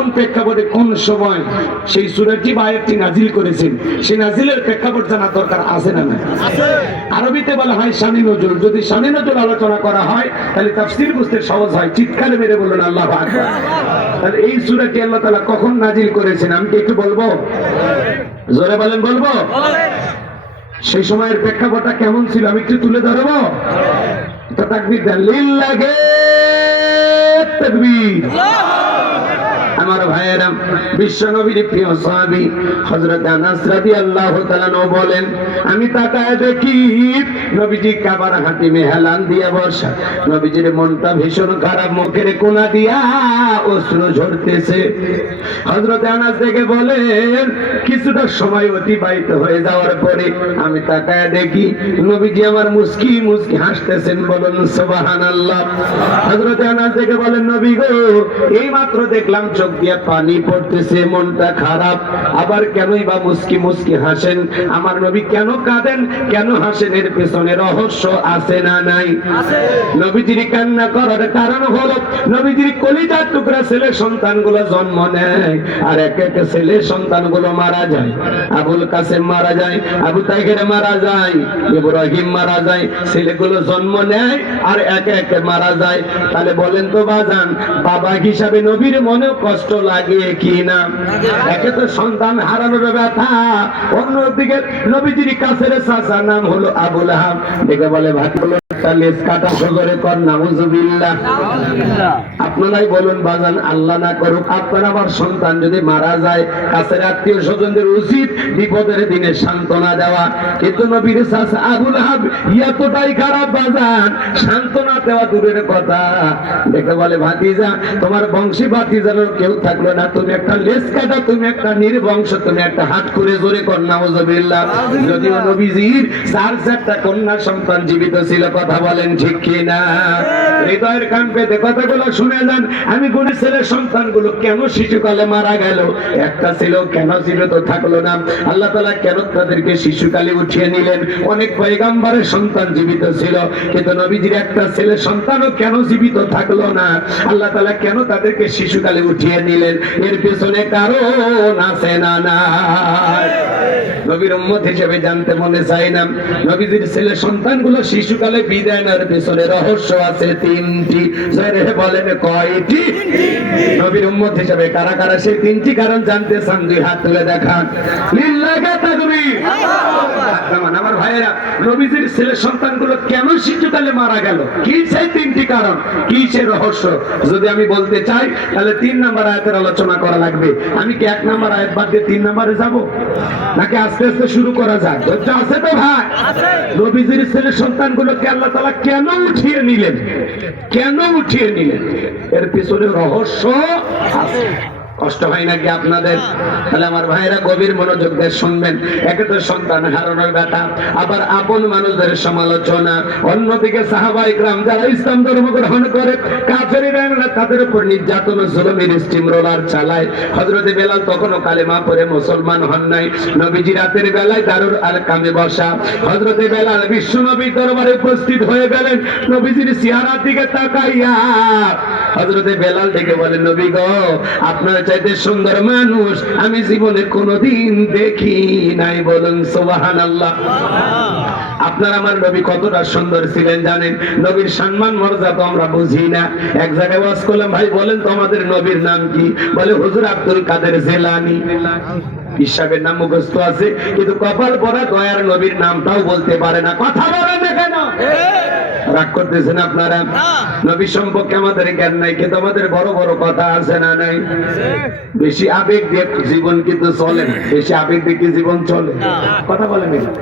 কোন প্রেক্ষাপটে কোন সময় সেই সূরাটি বা আয়াতটি নাজিল করেছেন, সেই নাজিলের প্রেক্ষাপট জানা দরকার আছে না? আরবিতে বলা হয় শানে নজুল। যদি শানে নজুল আলোচনা করা হয় তাহলে তাফসীর বুঝতে সহজ হয়। চিৎকার মেরে বলুন আল্লাহু আকবার। তাহলে এই সূরাটি আল্লাহ তাআলা কখন নাজিল করেছেন আমি কি একটু বলবো? জোরে বলেন, বলবো? সেই সময়ের প্রেক্ষাপটটা কেমন ছিল আমি একটু তুলে ধরবো। তো তাকবীর দেন, লিল্লাহি তাকবীর। আমার ভাইয়েরা, বিশ্বনবীর প্রিয় সাহাবী হযরত আনাস রাদিয়াল্লাহু তাআলা বলেন, আমি তাকায় দেখি নবীজি কাবার হাতিমে হেলান দিয়ে বসা। নবীজির মনটা ভীষণ খারাপ, মুখের কোণা দিয়া অশ্রু ঝরতেছে। হযরত আনাস দেখে বলেন, কিছুটা সময় অতিবাহিত হয়ে যাওয়ার পরে আমি তাকায় দেখি নবীজি আমার মুস্কি মুস্কি হাসতেছেন। বলুন সুবহানাল্লাহ। হযরত আনাস দেখে বলেন, নবী গো, এই মাত্র দেখলাম চোখ দিয়া পানি পড়তেছে, মনটা খারাপ, আবার কেনই বা মুস্কি মুস্কি হাসেন? আমার নবী কেন কাঁদেন, কেন হাসেন? এর পেছনে রহস্য আছে না নাই? নবীজির কান্না করার কারণ হলো নবীজির কলিজার টুকরা ছেলে সন্তানগুলো জন্ম নেয়, আর এক এক ছেলে সন্তানগুলো মারা যায়। আবুল কাসেম মারা যায়, আবু তাহের মারা যায়, ইব্রাহিম মারা যায়। ছেলেগুলো জন্ম নেয় আর এক এক মারা যায়। তাহলে বলেন তো বাজান, বাবা হিসাবে নবীর মনেও কষ্ট লাগে কি না? একে তো সন্তান হারানোর ব্যথা, অন্যদিকে নবীজির কাছের চাচা নাম হলো আবু লাহাব। দেখে বলে, ভাতিগুলো লেজ কাটা সজরে কর নাউযুবিল্লাহ। আপনারাই বলুন বাজান, আল্লাহ না করুক আপনার আমার সন্তান যদি মারা যায়, কাছের আত্মীয় স্বজনদের উচিত বিপদের দিনে সান্ত্বনা দেওয়া। কিন্তু নবীর চাচা আবু লাহাব এতটাই খারাপ বাজান, সান্ত্বনা দেওয়া দূরের কথা। দেখে বলে, ভাতিজা তোমার বংশী ভাতিজার কেউ থাকলো না, তুমি একটা লেজ কাটা, তুমি একটা নির্বংশ, তুমি একটা হাত করে জোরে কর নাউযুবিল্লাহ। যদিও নবীজির 4টা কন্যা সন্তান জীবিত ছিল, কথা বলেন ঠিক কিনা? হৃদয়ের কান পেতে কথাগুলো শুনে যান। আমি গরিব ছেলে সন্তানগুলো কেন শিশুকালে মারা গেল? একটা ছিল কেন জীবিত থাকলো না? আল্লাহ তাআলা কেন তাদেরকে শিশুকালে উঠিয়ে নিলেন? অনেক পয়গম্বরের সন্তান জীবিত ছিল, কিন্তু নবীজির একটা ছেলে সন্তানও কেন জীবিত থাকলো না? আল্লাহ তাআলা কেন তাদেরকে শিশুকালে উঠিয়ে নিলেন? এর পেছনে কারণ আছে না নাই? নবীর উম্মত হিসেবে জানতে মনে চাই না, নবীজির ছেলে সন্তানগুলো শিশুকালে বিদায় নেওয়ার পেছনে রহস্য আছে 3টি। জোরে বলেন কয়টি? নবীর উম্মত হিসেবে কারা কারা সেই 3টি কারণ জানতে চান? 2 হাত তুলে দেখান। লিল্লাহি তাকবীর। আমার ভাইয়েরা, নবীজির ছেলে সন্তানগুলো কেন শিশুকালে মারা গেল? কি সেই 3টি কারণ, কি সেই রহস্য? যদি আমি বলতে চাই তাহলে 3 নম্বর আয়াতের আলোচনা করা লাগবে। আমি কি 1 নম্বর আয়াত বাদ দিয়ে 3 নম্বরে যাব, নাকি আস্তে আস্তে শুরু করা যায়? ধৈর্য আছে তো ভাই? নবীজির ছেলে সন্তানগুলোকে আল্লাহ তাআলা কেন উঠিয়ে নিলেন, কেন উঠিয়ে নিলেন? এর পিছনে রহস্য আছে। কষ্ট হয় নাকি আপনাদের? তাহলে আমার ভাইয়েরা গভীর মনোযোগ দিয়ে শুনবেন। একে তো সন্তান হারানোর ব্যথা, আবার আপন মানুষদের সমালোচনা, অন্যদিকে সাহাবায়ে কেরাম যারা ইসলাম ধর্ম গ্রহণ করে কাফেররা তাদের উপর নির্যাতন ও জুলুমের স্টিম রোলার চালায়। হযরতে বেলাল তখনও কালেমা পড়ে মুসলমান হন নাই। নবীজি রাতের বেলায় দারুল আরকামে বসা। হযরতে বেলাল বিশ্ব নবীর দরবারে উপস্থিত হয়ে গেলেন। নবীজির চেহারার দিকে তাকাইয়া হযরতে বেলাল ডেকে বলেন, নবী গো, আপনার চাইতে সুন্দর মানুষ আমি জীবনে কোনোদিন দেখি নাই। বলুন সুবহানাল্লাহ। আপনার আমার নবী কতটা সুন্দর ছিলেন জানেন? নবীর সম্মান মর্যাদা আমরা বুঝি না। এক জায়গায় ওয়াজ করলাম, ভাই বলেন তো আমাদের নবীর নাম কি? বলে হুজুর আব্দুল কাদের জিলানী। হিসাবের নাম মুখস্থ আছে, কিন্তু কপাল পরা দয়ার নবীর নামটাও বলতে পারে না। কথা বলেন না কেন? রাগ করতেছেন আপনারা? নবী সম্পর্কে আমাদের জ্ঞান নাই, কিন্তু আমাদের বড় বড় কথা আছে না নাই? বেশি আবেগ দিয়ে জীবন কিন্তু চলে না। বেশি আবেগ দিয়ে কি জীবন চলে? কথা বলেন না।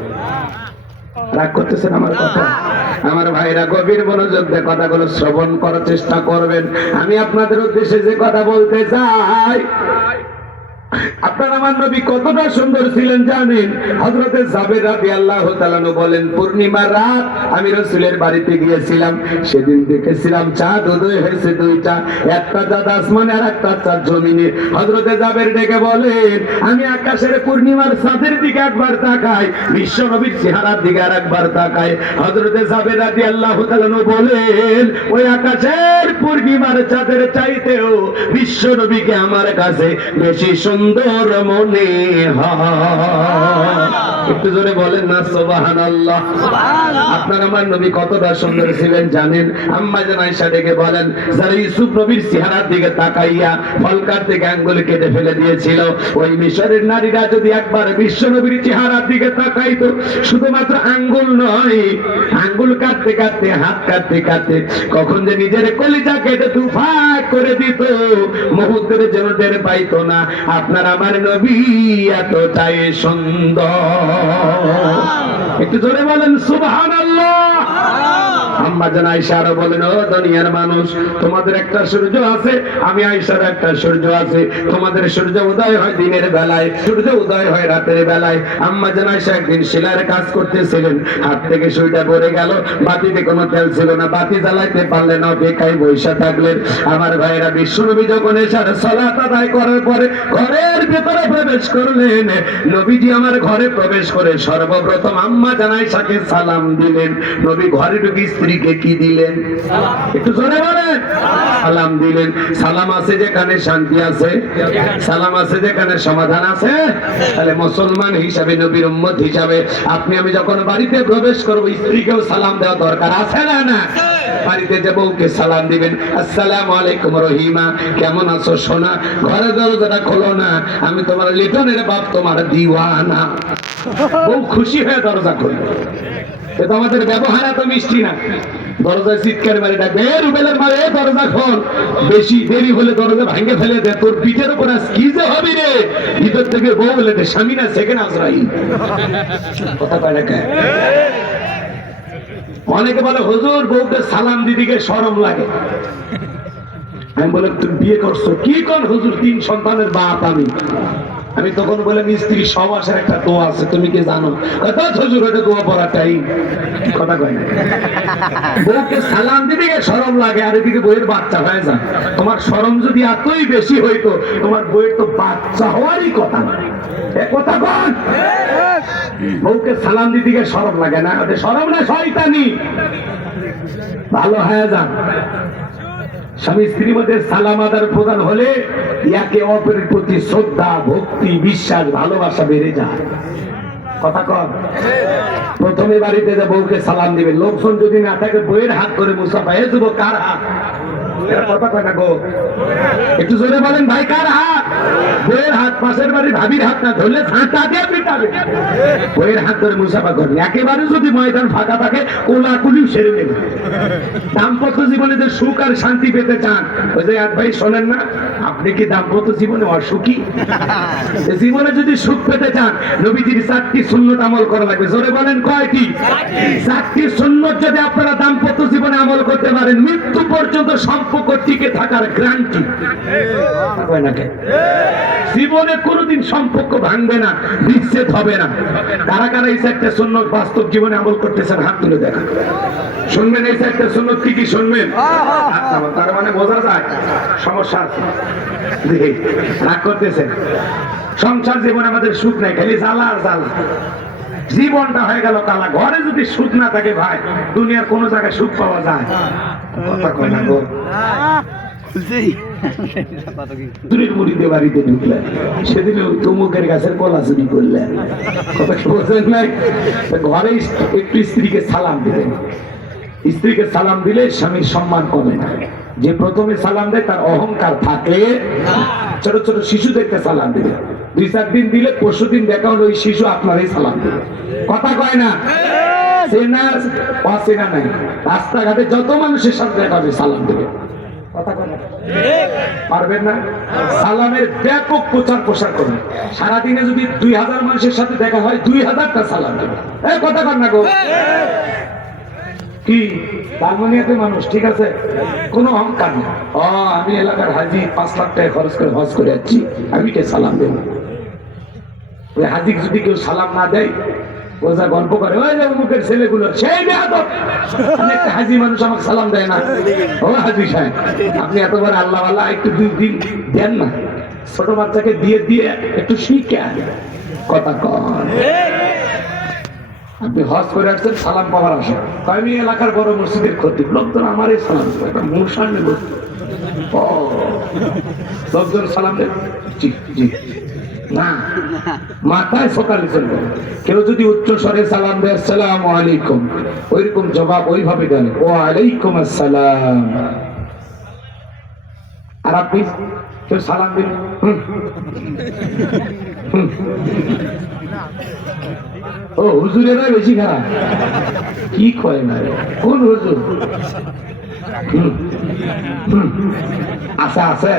রাগ করতেছেন আমার কথা? আমার ভাইরা গভীর মনোযোগ দিয়ে কথাগুলো শ্রবণ করার চেষ্টা করবেন। আমি আপনাদের উদ্দেশ্যে যে কথা বলতে চাই, আপনার আমার নবী কতটা সুন্দর ছিলেন জানেন? হযরতে জাবের রাদিয়াল্লাহু তাআলা আনহু বলেন, পূর্ণিমার রাত আমি রাসূলের বাড়িতে গিয়েছিলাম, সেদিন দেখেছিলাম চাঁদ উদয় হয়েছে দুইটা, একটা চাঁদ আসমানে আর একটা চাঁদ জমিনে। হযরতে জাবের ডেকে বলেন, আমি আকাশের পূর্ণিমার চাঁদের দিকে একবার তাকাই, বিশ্ব নবীর চেহারার দিকে আরেকবার তাকাই। হযরতে জাবের রাদিয়াল্লাহু তাআলা আনহু বলেন, ওই আকাশের পূর্ণিমার চাঁদের চাইতেও বিশ্ব নবীকে আমার কাছে বেশি সুন্দর মনে হয়। একটু জোরে বলেন না সুবহানাল্লাহ। আপনার আমার নবী কতটা সুন্দর ছিলেন জানেন? আম্মা জান আয়েশা ডেকে বলেন, যারা ইউসুফ নবীর চেহারার দিকে তাকাইয়া ফলকার থেকে আঙ্গুল কেটে ফেলে দিয়েছিল, ওই মিশরের নারীরা যদি একবার বিশ্ব নবীর চেহারার দিকে তাকাইতো, শুধুমাত্র আঙ্গুল নয়, আঙ্গুল কাটতে কাটতে হাত কাটতে কাটতে কখন যে নিজের কলিজা কেটে তুফাক করে দিত, মুহূর্তের জন্য টের পাইতো না। আপনার আমার নবী এতটাই সুন্দর। একটু জোরে বলেন সুবহানাল্লাহ। আম্মা জান আয়েশা আরো বলেন, ও দুনিয়ার মানুষ, তোমাদের একটা সূর্য আছে, আমি আয়েশার একটা সূর্য আছে। তোমাদের সূর্য উদয় হয় দিনের বেলায়, সূর্য উদয় হয় রাতের বেলায়। আম্মা জান আয়েশা একদিন সেলাইয়ের কাজ করতেছিলেন, হাত থেকে সুইটা পড়ে গেল, বাতিতে কোনো তেল ছিল না, বাতি জ্বালাইতে পারলেন না, বেকায় বৈশা থাকলেন। আমার ভাইয়েরা, বিশ্বনবী যখন এশার সালাত আদায় করার পরে ঘরের ভেতরে প্রবেশ করলেন, নবীজি আমার ঘরে প্রবেশ করে সর্বপ্রথম আম্মা জান আয়েশাকে সালাম দিলেন। নবী ঘরে ঢুকে স্ত্রীকে কি দিলেন? একটু জোরে বলেন। সালাম দিলেন। সালাম আছে যেখানে শান্তি আছে, সালাম আছে যেখানে সমাধান আছে। তাহলে মুসলমান হিসাবে, নবীর উম্মত হিসাবে আপনি আমি যখন বাড়িতে প্রবেশ করব, স্ত্রীকেও সালাম দেওয়া দরকার আছে না? না। বাড়িতে যে বউকে সালাম দিবেন, আসসালামু আলাইকুম রহিমা, কেমন আছো সোনা? ঘরে দরজাটা খোলো না, আমি তোমার লিটনের বাপ, তোমার দিওয়ানা। বউ খুশি হয়ে দরজা খুলবে। এটা আমাদের ব্যবহার এত মিষ্টি না। দরজায় চিৎকার মারি ডাকবে, এ রুবেলের মারে, এ দরজা খোল। বেশি দেরি হলে দরজা ভাঙে ফেলে দে, তোর পিঠের উপর আজ কি যে হবে রে। ভিতর থেকে বউ বলে দে, স্বামী না সেকেন্ড আজরাইল। কথা কয় না কেন? অনেকে বলে, হুজুর বউকে সালাম দিদিকে শরম লাগে। আমি বলে, তুমি বিয়ে করছো কি? কোন হুজুর, 3 সন্তানের বাপ আমি। আমি তখন বলে, স্ত্রী সব আসার একটা দোয়া আছে, তুমি কি জানো? হুজুর ওটা দোয়া পড়ার টাইম। কথা কয় না। বউকে সালাম দিতে শরম লাগে, আর এদিকে বইয়ের বাচ্চা হয়ে যায়। তোমার শরম যদি এতই বেশি হইতো, তোমার বইয়ের তো বাচ্চা হওয়ারই কথা না। কথা কন। বউকে সালাম দিতে শরম লাগে না? শরম না শয়তানি। ভালো হয়ে যান। স্বামী স্ত্রীর মধ্যে সালাম আদার প্রদান হলে একে অপরের প্রতি শ্রদ্ধা, ভক্তি, বিশ্বাস, ভালোবাসা বেড়ে যায়। কথা কন। প্রথমে বাড়িতে যে বউকে সালাম দিবেন, লোকজন যদি না থাকে বইয়ের হাত ধরে মুসাফা, এ যুবক কার হাত? কথা কয় না গো, একটু জোরে বলেন ভাই, কার হাত? বইয়ের হাত। পাশের বাড়ির ভাবির হাত না ধরলে ঝাঁটা দিয়ে পিটাবে। বইয়ের হাত ধরে মুসাফা করবে। একেবারে যদি ময়দান ফাঁকা থাকে, কোলাকুলি সেরে নেবে। দাম্পত্য জীবনে যে সুখ আর শান্তি পেতে চান, ওই যে এক ভাই শোনেন না, আপনি কি দাম্পত্য জীবনে অসুখী? জীবনে যদি সুখ পেতে চান, নবীজির 4টি সুন্নত আমল করা লাগবে। জোরে বলেন কয়টি? 4টি সুন্নত যদি আপনারা দাম্পত্য জীবনে আমল করতে পারেন, মৃত্যু পর্যন্ত সম্পর্ক টিকে থাকার গ্যারান্টি। জীবনে কোনোদিন সম্পর্ক ভাঙবে না, বিচ্ছেদ হবে না। কারা কারা এই 4টা সুন্নত বাস্তব জীবনে আমল করতেছেন হাত তুলে দেখা। শুনবেন এই 4টা সুন্নত কি কি শুনবেন? তার মানে বোঝা যায় সমস্যা আছে। রাগ করতেছেন। সংসার জীবনে আমাদের সুখ নাই, খালি জ্বালা আর জ্বালা। জীবনটা হয়ে গেল কালা। ঘরে যদি সুখ না থাকে ভাই, দুনিয়ার কোন জায়গায় সুখ পাওয়া যায়? কথা কয় না গো। বাড়িতে ঢুকলেন, সেদিন তমুকের গাছের কলা চুরি করলেন। কথা বোঝেন নাই? ঘরে একটু স্ত্রীকে সালাম দিলেন। স্ত্রীকে সালাম দিলে স্বামীর সম্মান কমে না। যে প্রথমে সালাম দেয় তার অহংকার থাকলে, ছোট ছোট শিশুদেরকে সালাম দিলে, 2-4 দিন দিলে, পরশু দিন দেখা হলো ওই শিশু আপনারই সালাম দিবে। কথা কয় না? চেনা অচেনা নাই, রাস্তাঘাটে যত মানুষের সাথে দেখা হবে সালাম দেবে। কথা কয় না? পারবেন না? সালামের ব্যাপক প্রচার প্রসার করবে। সারাদিনে যদি 2000 মানুষের সাথে দেখা হয়, 2000টা সালাম দেবে। কথা কয় না গো? কি দালমানিয়াতে মানুষ, ঠিক আছে, কোনো অহংকার নেই। আমি এলাকার হাজি 5 লাখ টাকা খরচ করে হজ করে যাচ্ছি, আমি কে সালাম দেব? ওই হাজি যদি কেউ সালাম না দেয়, ওজা গল্প করে ওই যে মুখের ছেলেগুলো সেই বেয়াদব, একটা হাজি মানুষ আমাকে সালাম দেয় না। ও হাজি সাহেব, আপনি এতবার আল্লাহ আল্লাহ একটু 2 দিন দেন না, ছোট বাচ্চাকে দিয়ে দিয়ে একটু শিখে কথা কন। আপনি হজ করে আসছেন, সালাম পাওয়ার আসে, আমি এলাকার বড় মসজিদের ক্ষতি, লোকজন আমার এই সালাম একটা মুসান লোকজন সালাম দেন, জি জি না, মাথায় সকালে চলবে। কেউ যদি উচ্চ স্বরে সালাম দেয় আসসালামু আলাইকুম, ওইরকম জবাব ওইভাবে দেন ওয়া আলাইকুম আসসালাম। আর আপনি কেউ সালাম দিন ও হুজুরেরা বেশি খারাপ, কি কয় না কোন হুজুর? আচ্ছা আছে,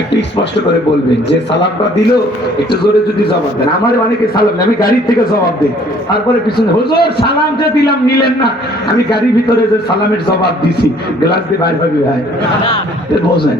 একটু স্পষ্ট করে বলবেন যে সালামটা দিল একটু জোরে যদি জবাব দেন। আমার অনেকে সালাম দেন, আমি গাড়ির থেকে জবাব দিই, তারপরে পিছনে হুজুর সালাম যে দিলাম নিলেন না, আমি গাড়ির ভিতরে যে সালামের জবাব দিছি গ্লাস দিয়ে বাইর ভাবি ভাই বোঝেন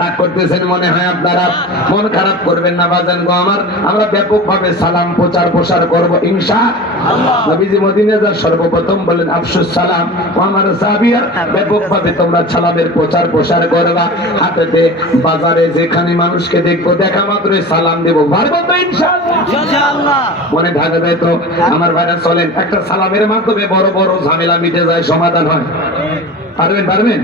রাগ করতেছেন মনে হয় আপনারা, মন খারাপ করবেন না বাজান গো আমার। আমরা ব্যাপকভাবে সালাম প্রচার প্রসার করব ইনশাআল্লাহ। নবীজি মদিনায় যা সর্বপ্রথম বলেন আফসুস সালাম ও আমার সাহাবীরা, ব্যাপকভাবে তোমরা সালামের প্রচার প্রসার করবা। হাটেতে বাজারে যেখানে মানুষকে দেখবো দেখা মাত্রই সালাম দেব, পারবো তো ইনশাআল্লাহ? মনে ঢাকা দেয় তো আমার ভাইরা, চলেন একটা সালামের মাধ্যমে বড় বড় ঝামেলা মিটে যায়, সমাধান হয়। পারবেন পারবেন?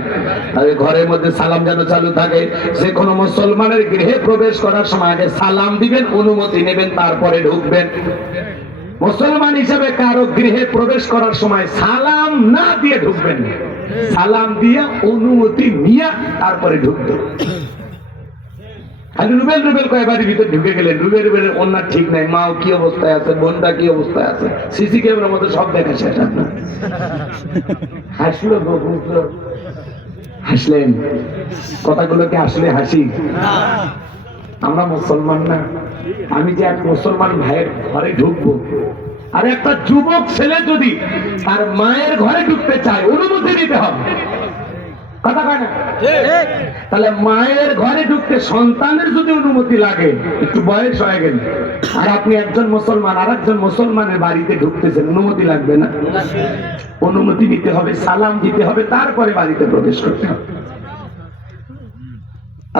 তাহলে ঘরের মধ্যে সালাম যেন চালু থাকে। যে কোনো মুসলমানের গৃহে প্রবেশ করার সময় আগে সালাম দিবেন, অনুমতি নেবেন, তারপরে ঢুকবেন। মুসলমান হিসেবে কারো গৃহে প্রবেশ করার সময় সালাম না দিয়ে ঢুকবেন, সালাম দিয়ে অনুমতি নিয়ে তারপরে ঢুকবেন। খালি রুবেল রুবেল কয়েকবারের ভিতরে ঢুকে গেলেন, রুবেল রুবেলের ওনার ঠিক নাই, মাও কি অবস্থায় আছে, বোনটা কি অবস্থায় আছে, সিসি ক্যামেরার মধ্যে সব দেখা শেষ। আপনার হাসলো, হাসলেন, কথাগুলোকে আসলে হাসি। আমরা মুসলমান না, আমি যে এক মুসলমান ভাইয়ের ঘরে ঢুকবো, আর একটা যুবক ছেলে যদি তার মায়ের ঘরে ঢুকতে চায় অনুমতি দিতে হবে, কথা কয় না? তাহলে মায়ের ঘরে ঢুকতে সন্তানের যদি অনুমতি লাগে, একটু বয়স হয়ে গেল, আর আপনি একজন মুসলমান আর একজন মুসলমানের বাড়িতে ঢুকতেছেন, অনুমতি লাগবে না? অনুমতি দিতে হবে, সালাম দিতে হবে, তারপরে বাড়িতে প্রবেশ করতে হবে।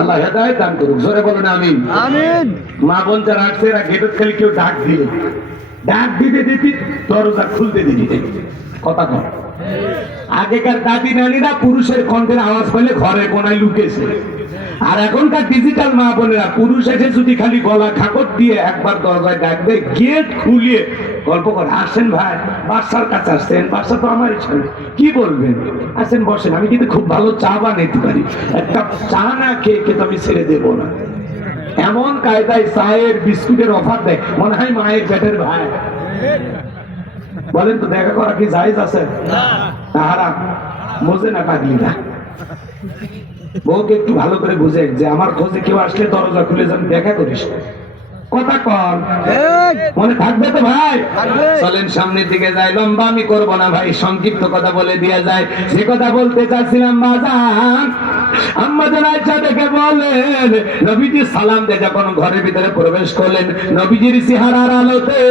আল্লাহ হেদায়েত দান করুক, জোরে বলুন আমিন। আমিন। মা বোন যারা আসছে এরা গেটের খালি কেউ ডাক দিলে, ডাক দিতে দিতে দরজা খুলতে দিতে, কথা কর। আগেকার দাদি নানিরা পুরুষের কণ্ঠের আওয়াজ পেলে ঘরে কোনায় লুকেছে, আর এখনকার ডিজিটাল মা বোনেরা পুরুষ এসে যদি খালি গলা খাকর দিয়ে একবার দরজায় ডাক দেয়, গেট খুলিয়ে গল্প করে, আসেন ভাই বাসার কাছে আসছেন, বাসা তো আমার ইচ্ছা, কি বলবেন, আসেন বসেন, আমি কিন্তু খুব ভালো চা বানাইতে পারি, এক কাপ চা না খেয়ে তো আমি ছেড়ে দেবো না। এমন কায়দায় চায়ের বিস্কুটের অফার দেয়, মনে হয় মায়ের পেটের ভাই। বলেন তো দেখা করা কি জায়েজ আছে? তাহারা বোঝে না পাগলিরা। বউকে একটু ভালো করে বুঝে যে আমার খোঁজে কেউ আসলে দরজা খুলে যান, দেখা করিস, কথা কর, মনে থাকবে তো ভাই? চলেন সামনের দিকে যাই, লম্বা আমি করবো না ভাই, সংক্ষিপ্ত কথা বলে দিয়ে যায়। যে কথা বলতে চাচ্ছিলাম বাজান, আম্মা জান আয়েশা দেখে বলেন নবীজি সালাম দিয়ে যখন ঘরের ভিতরে প্রবেশ করলেন, নবীজির চেহারার আলোতে